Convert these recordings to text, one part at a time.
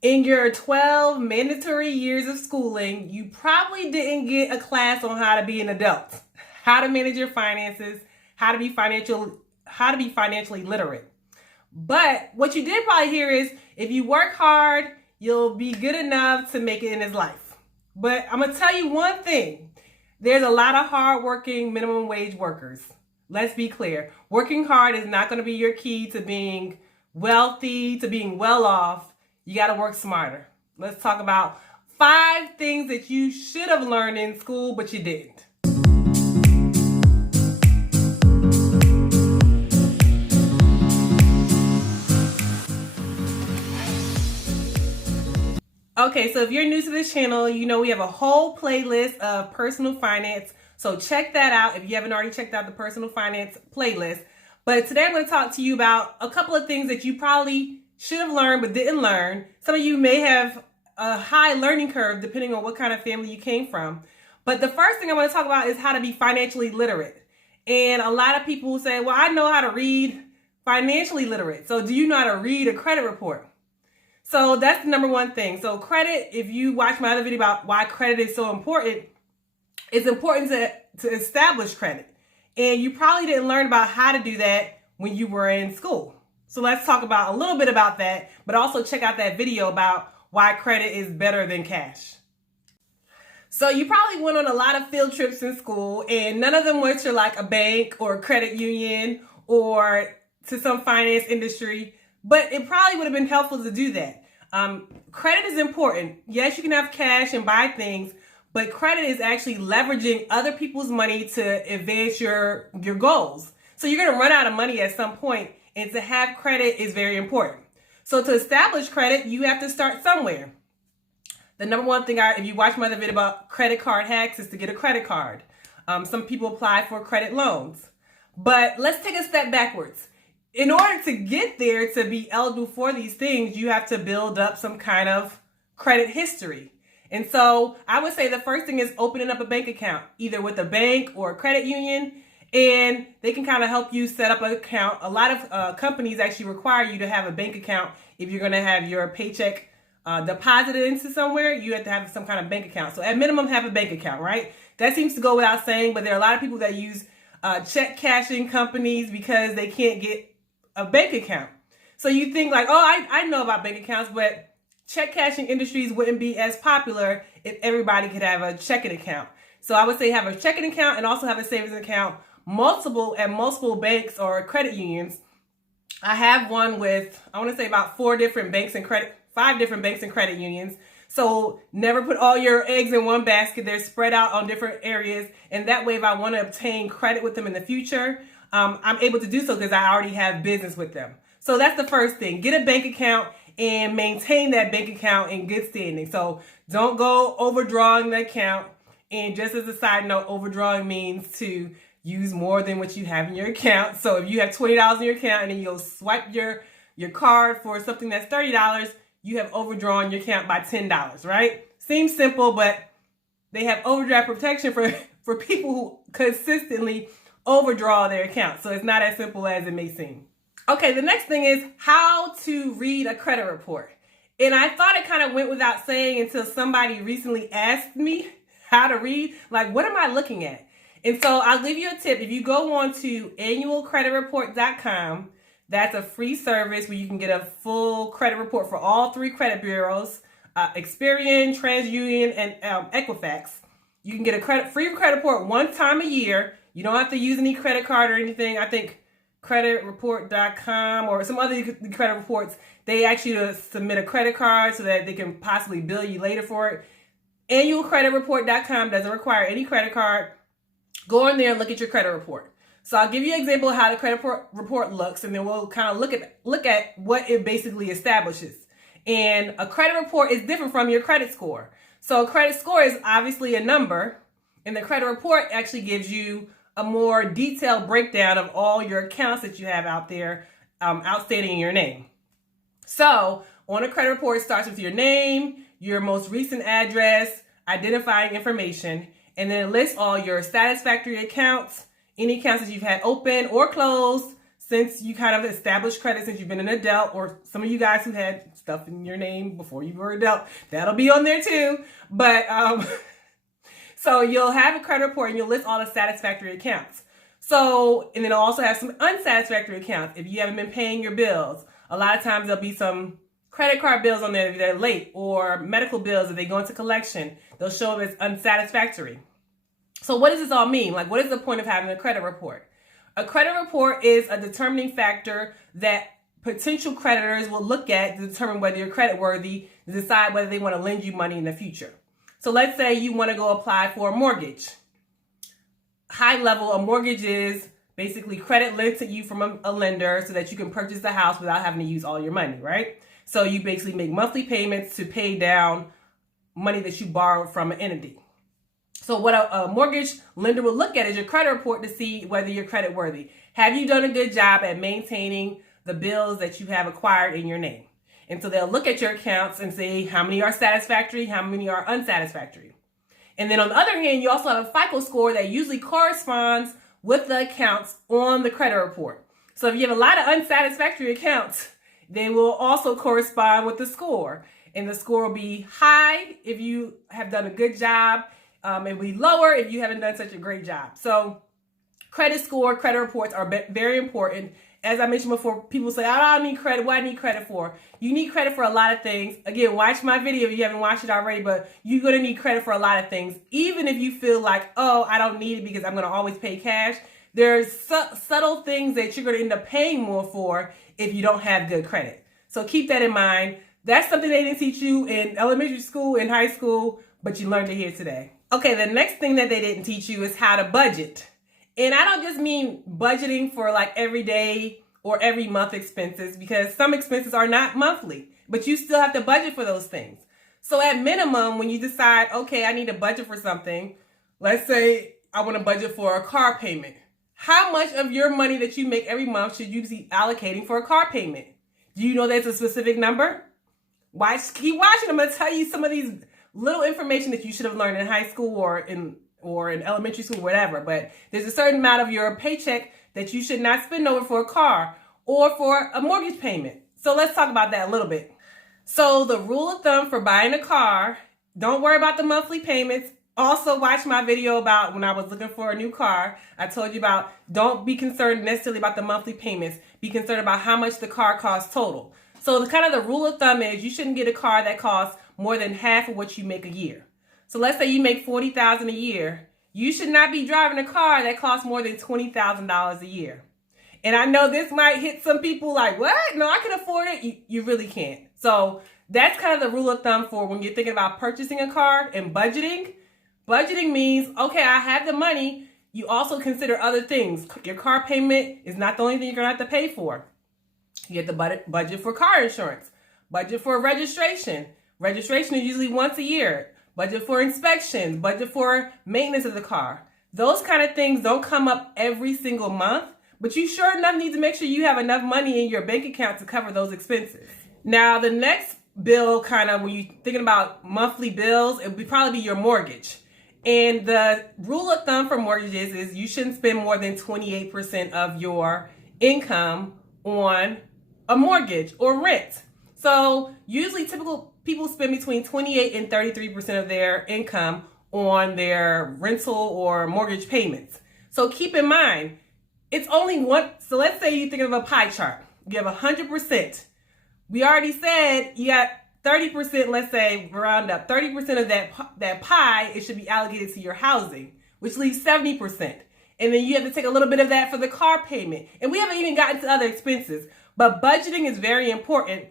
In your 12 mandatory years of schooling, you probably didn't get a class on how to be an adult, how to manage your finances, how to be financially literate. But what you did probably hear is if you work hard, you'll be good enough to make it in this life. But I'm going to tell you one thing. There's a lot of hardworking minimum wage workers. Let's be clear. Working hard is not going to be your key to being wealthy, to being well off. You got to work smarter. Let's talk about 5 things that you should have learned in school, but you didn't. Okay, so if you're new to this channel, you know we have a whole playlist of personal finance. So check that out if you haven't already checked out the personal finance playlist. But today I'm going to talk to you about a couple of things that you probably should have learned but didn't learn. Some of you may have a high learning curve depending on what kind of family you came from. But the first thing I want to talk about is how to be financially literate. And a lot of people say, well, I know how to read financially literate. So do you know how to read a credit report? So that's the number one thing. So credit, if you watch my other video about why credit is so important, it's important to establish credit. And you probably didn't learn about how to do that when you were in school. So let's talk about a little bit about that, but also check out that video about why credit is better than cash. So you probably went on a lot of field trips in school, and none of them went to like a bank or a credit union or to some finance industry, but it probably would have been helpful to do that. Credit is important. Yes, you can have cash and buy things, but credit is actually leveraging other people's money to advance your goals. So you're going to run out of money at some point, and to have credit is very important. So to establish credit, you have to start somewhere. The number one thing, if you watch my other video about credit card hacks, is to get a credit card. Some people apply for credit loans. But let's take a step backwards. In order to get there, to be eligible for these things, you have to build up some kind of credit history. And so I would say the first thing is opening up a bank account, either with a bank or a credit union, and they can kind of help you set up an account. A lot of companies actually require you to have a bank account. If you're going to have your paycheck deposited into somewhere, you have to have some kind of bank account. So at minimum, have a bank account, right? That seems to go without saying, but there are a lot of people that use check cashing companies because they can't get a bank account. So you think like, oh, I know about bank accounts, but check cashing industries wouldn't be as popular if everybody could have a checking account. So I would say have a checking account and also have a savings account at multiple banks or credit unions. I have one with, I want to say about 5 different banks and credit unions. So never put all your eggs in one basket. They're spread out on different areas. And that way, if I want to obtain credit with them in the future, I'm able to do so because I already have business with them. So that's the first thing. Get a bank account and maintain that bank account in good standing. So don't go overdrawing the account. And just as a side note, overdrawing means to use more than what you have in your account. So if you have $20 in your account and then you'll swipe your card for something that's $30, you have overdrawn your account by $10, right? Seems simple, but they have overdraft protection for people who consistently overdraw their account. So it's not as simple as it may seem. Okay, the next thing is how to read a credit report. And I thought it kind of went without saying until somebody recently asked me how to read. Like, what am I looking at? And so I'll give you a tip. If you go on to annualcreditreport.com, that's a free service where you can get a full credit report for all 3 credit bureaus, Experian, TransUnion, and Equifax. You can get a free credit report one time a year. You don't have to use any credit card or anything. I think creditreport.com or some other credit reports, they ask you to submit a credit card so that they can possibly bill you later for it. Annualcreditreport.com doesn't require any credit card. Go in there and look at your credit report. So I'll give you an example of how the credit report looks, and then we'll kind of look at what it basically establishes. And a credit report is different from your credit score. So a credit score is obviously a number, and the credit report actually gives you a more detailed breakdown of all your accounts that you have out there outstanding in your name. So on a credit report, it starts with your name, your most recent address, identifying information, and then it lists all your satisfactory accounts, any accounts that you've had open or closed, since you kind of established credit, since you've been an adult, or some of you guys who had stuff in your name before you were adult, that'll be on there too. But so you'll have a credit report and you'll list all the satisfactory accounts. So, and then it'll also have some unsatisfactory accounts if you haven't been paying your bills. A lot of times there'll be some credit card bills on there if they're late, or medical bills if they go into collection. They'll show them as unsatisfactory. So what does this all mean? Like, what is the point of having a credit report? A credit report is a determining factor that potential creditors will look at to determine whether you're creditworthy, to decide whether they want to lend you money in the future. So let's say you want to go apply for a mortgage. High level, a mortgage is basically credit lent to you from a lender so that you can purchase the house without having to use all your money, right? So you basically make monthly payments to pay down money that you borrowed from an entity. So what a mortgage lender will look at is your credit report to see whether you're credit worthy. Have you done a good job at maintaining the bills that you have acquired in your name? And so they'll look at your accounts and say how many are satisfactory, how many are unsatisfactory. And then on the other hand, you also have a FICO score that usually corresponds with the accounts on the credit report. So if you have a lot of unsatisfactory accounts, they will also correspond with the score. And the score will be high if you have done a good job. It will be lower if you haven't done such a great job. So credit score, credit reports are very important. As I mentioned before, people say, I don't need credit. What do I need credit for? You need credit for a lot of things. Again, watch my video if you haven't watched it already, but you're going to need credit for a lot of things. Even if you feel like, oh, I don't need it because I'm going to always pay cash. There's subtle things that you're going to end up paying more for if you don't have good credit. So keep that in mind. That's something they didn't teach you in elementary school, in high school, but you learned it here today. Okay, the next thing that they didn't teach you is how to budget. And I don't just mean budgeting for like every day or every month expenses, because some expenses are not monthly, but you still have to budget for those things. So at minimum, when you decide, okay, I need to budget for something, let's say I want to budget for a car payment. How much of your money that you make every month should you be allocating for a car payment? Do you know that's a specific number? Keep watching. I'm going to tell you some of these little information that you should have learned in high school or in elementary school, whatever. But there's a certain amount of your paycheck that you should not spend over for a car or for a mortgage payment. So let's talk about that a little bit. So the rule of thumb for buying a car, don't worry about the monthly payments. Also watch my video about when I was looking for a new car. I told you about don't be concerned necessarily about the monthly payments. Be concerned about how much the car costs total. So the rule of thumb is you shouldn't get a car that costs more than half of what you make a year. So let's say you make $40,000 a year. You should not be driving a car that costs more than $20,000 a year. And I know this might hit some people like, what? No, I can afford it. You really can't. So that's kind of the rule of thumb for when you're thinking about purchasing a car and budgeting. Budgeting means, okay, I have the money. You also consider other things. Your car payment is not the only thing you're going to have to pay for. You get the budget for car insurance, budget for registration. Registration is usually once a year. Budget for inspections, budget for maintenance of the car. Those kind of things don't come up every single month, but you sure enough need to make sure you have enough money in your bank account to cover those expenses. Now, the next bill when you're thinking about monthly bills, it would probably be your mortgage. And the rule of thumb for mortgages is you shouldn't spend more than 28% of your income on a mortgage or rent. So usually typical people spend between 28 and 33% of their income on their rental or mortgage payments. So keep in mind, it's only one. So let's say you think of a pie chart. You have 100%. We already said you got 30%, let's say, round up, 30% of that pie, it should be allocated to your housing, which leaves 70%. And then you have to take a little bit of that for the car payment. And we haven't even gotten to other expenses. But budgeting is very important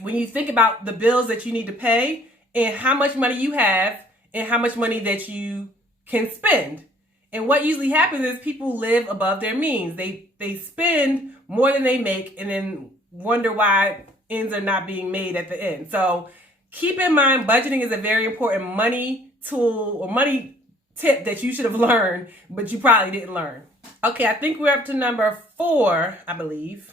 when you think about the bills that you need to pay and how much money you have and how much money that you can spend. And what usually happens is people live above their means. They spend more than they make and then wonder why ends are not being made at the end. So keep in mind, budgeting is a very important money tool or money tip that you should have learned, but you probably didn't learn. Okay, I think we're up to number 4, I believe.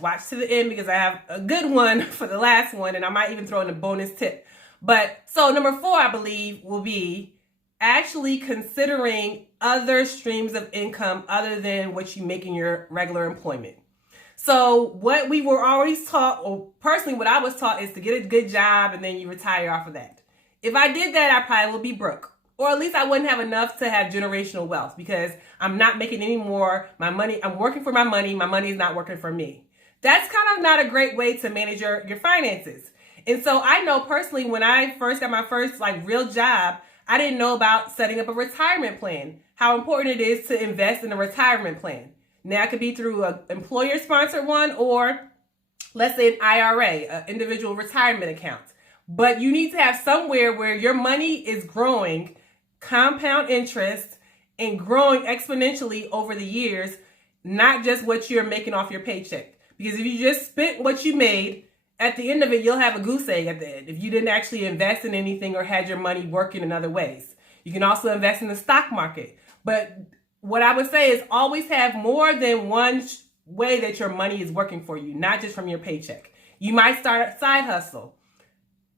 Watch to the end because I have a good one for the last one, and I might even throw in a bonus tip. But so number 4, I believe, will be actually considering other streams of income other than what you make in your regular employment. So what we were always taught, or personally what I was taught, is to get a good job and then you retire off of that. If I did that, I probably would be broke. Or at least I wouldn't have enough to have generational wealth because I'm not making any more. My money, I'm working for my money is not working for me. That's kind of not a great way to manage your finances. And so I know personally when I first got my first real job, I didn't know about setting up a retirement plan, how important it is to invest in a retirement plan. Now it could be through an employer-sponsored one or let's say an IRA, an individual retirement account. But you need to have somewhere where your money is growing, compound interest, and growing exponentially over the years, not just what you're making off your paycheck. Because if you just spent what you made, at the end of it, you'll have a goose egg at the end if you didn't actually invest in anything or had your money working in other ways. You can also invest in the stock market. But what I would say is always have more than one way that your money is working for you, not just from your paycheck. You might start a side hustle.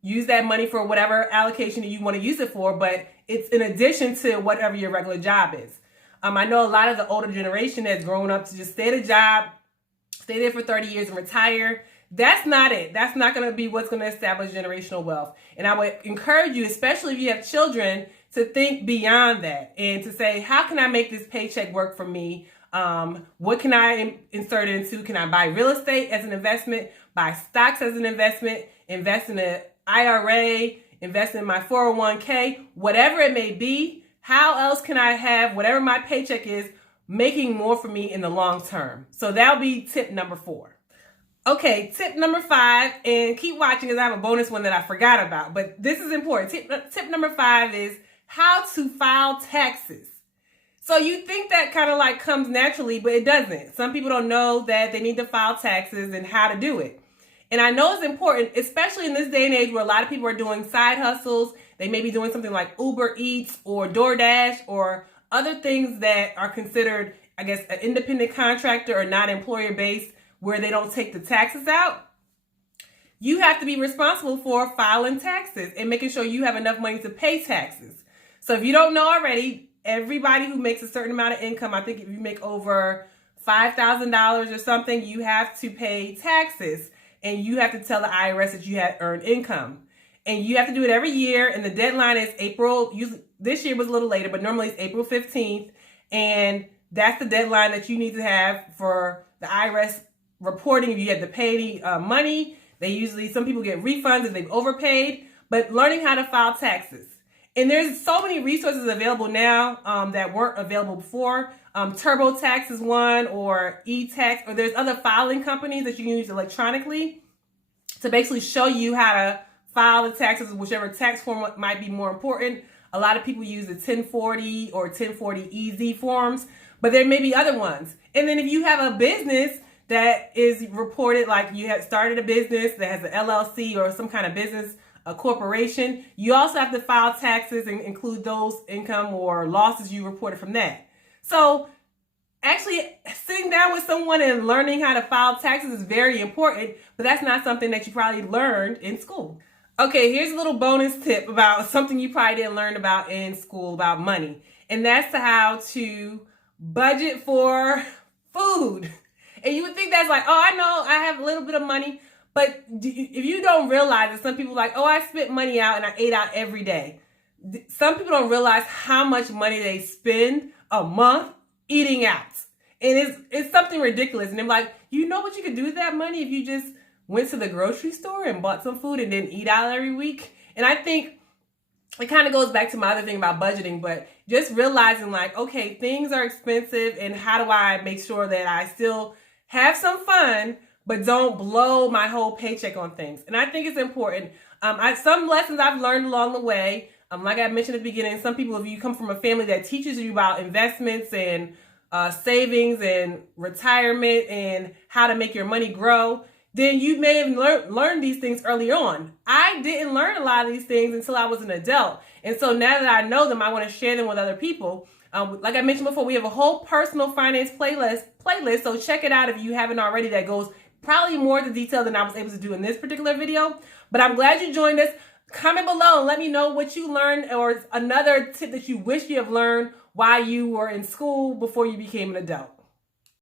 Use that money for whatever allocation that you want to use it for, but it's in addition to whatever your regular job is. I know a lot of the older generation has grown up to just stay at a job, stay there for 30 years and retire. That's not it. That's not going to be what's going to establish generational wealth. And I would encourage you, especially if you have children, to think beyond that and to say, how can I make this paycheck work for me? What can I insert it into? Can I buy real estate as an investment, buy stocks as an investment, invest in an IRA, invest in my 401k, whatever it may be? How else can I have whatever my paycheck is making more for me in the long term? So that'll be tip number 4. Okay, tip number 5, and keep watching because I have a bonus one that I forgot about, but this is important. Tip number 5 is how to file taxes. So you think that kind of comes naturally, but it doesn't. Some people don't know that they need to file taxes and how to do it. And I know it's important, especially in this day and age where a lot of people are doing side hustles. They may be doing something like Uber Eats or DoorDash or other things that are considered, I guess, an independent contractor or not employer-based where they don't take the taxes out. You have to be responsible for filing taxes and making sure you have enough money to pay taxes. So if you don't know already, everybody who makes a certain amount of income, I think if you make over $5,000 or something, you have to pay taxes. And you have to tell the IRS that you had earned income. And you have to do it every year. And the deadline is April. Usually, this year was a little later, but normally it's April 15th. And that's the deadline that you need to have for the IRS reporting if you had to pay any money. Some people get refunds if they've overpaid. But learning how to file taxes. And there's so many resources available now that weren't available before. TurboTax is one, or eTax, or there's other filing companies that you can use electronically to basically show you how to file the taxes, whichever tax form might be more important. A lot of people use the 1040 or 1040 EZ forms, but there may be other ones. And then if you have a business that is reported, like you have started a business that has an LLC or some kind of business, a corporation, you also have to file taxes and include those income or losses you reported from that. So actually sitting down with someone and learning how to file taxes is very important, but that's not something that you probably learned in school. Okay, here's a little bonus tip about something you probably didn't learn about in school about money, and that's how to budget for food. And you would think that's like, oh, I know I have a little bit of money, but if you don't realize that some people like, oh, I spent money out and I ate out every day. Some people don't realize how much money they spend a month eating out. And it's something ridiculous. And they're like, you know what you could do with that money if you just went to the grocery store and bought some food and then eat out every week? And I think it kind of goes back to my other thing about budgeting, but just realizing like, okay, things are expensive and how do I make sure that I still have some fun, but don't blow my whole paycheck on things. And I think it's important. Some lessons I've learned along the way, like I mentioned at the beginning, some people, if you come from a family that teaches you about investments and savings and retirement and how to make your money grow, then you may have learned these things early on. I didn't learn a lot of these things until I was an adult. And so now that I know them, I want to share them with other people. Like I mentioned before, we have a whole personal finance playlist. So check it out if you haven't already. That goes probably more into detail than I was able to do in this particular video. But I'm glad you joined us. Comment below and let me know what you learned or another tip that you wish you have learned while you were in school before you became an adult.